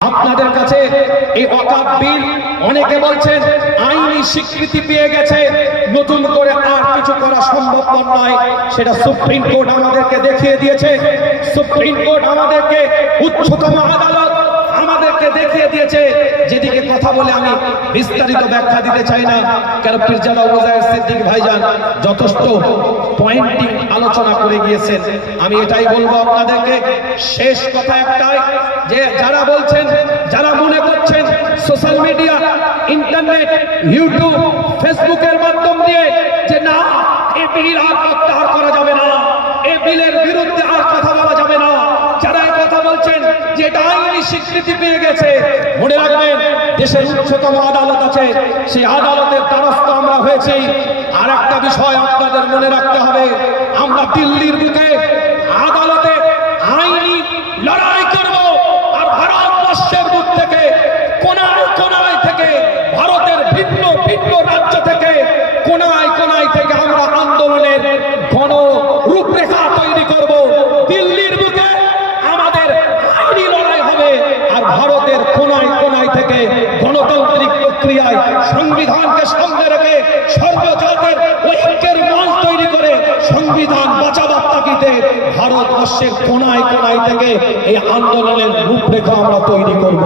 আপনাদের কাছে এই অকাপ বিল অনেকে বলছেন, আইনি স্বীকৃতি পেয়ে গেছে, নতুন করে আর কিছু করা সম্ভব নয়। সেটা সুপ্রিম কোর্ট আমাদেরকে দেখিয়ে দিয়েছে। সুপ্রিম কোর্ট আমাদেরকে উচ্চতম আদালত আমাদেরকে দেখিয়ে দিয়েছে যেদিকে কথা বলে আমি বিস্তারিত ব্যাখ্যা দিতে চাই না। কারণ পিরজাদা ওজায়ের সিদ্দিক ভাইজান যথেষ্ট পয়েন্টিং আলোচনা করে গিয়েছেন। আমি এটাই বলব আপনাদেরকে। শেষ কথা একটাই যে যারা বলছেন, যারা মনে করছেন সোশ্যাল মিডিয়া ইন্টারনেট ইউটিউব ফেসবুকের মাধ্যম দিয়ে যে না, এ বিল আর প্রত্যাহার করা যাবে না এ বিলের বিরুদ্ধে আর কথা বলা যাবে না যারা এই কথা বলছেন যে এটা আইনি স্বীকৃতি পেয়ে গেছে। মনে রাখবেন, দেশের উচ্চতম আদালত আছে, সেই আদালতের দ্বারস্থ আমরা হয়েছি। আর একটা বিষয় আপনাদের মনে রাখতে হবে, আমরা দিল্লির বুকে আদালতে আইনি লড়াই করব আর ভারতবর্ষের বুক থেকে, কোনায় কোনায় থেকে, ভারতের ভিন্ন ভিন্ন রাজ্য থেকে, কোনায় কোনায় থেকে আমরা আন্দোলনের গণ রূপরেখা তৈরি করব দিল্লির বুকে আমাদের আইনি লড়াই হবে আর ভারতের কোনায় থেকে গণতান্ত্রিক প্রক্রিয়ায় সংবিধানকে সামনে রেখে সর্বজাতের ঐক্যের মঞ্চ তৈরি করে সংবিধান বাঁচাবার তাগিদে ভারতবর্ষের কোনায় কোনায় থেকে এই আন্দোলনের রূপরেখা আমরা তৈরি করব।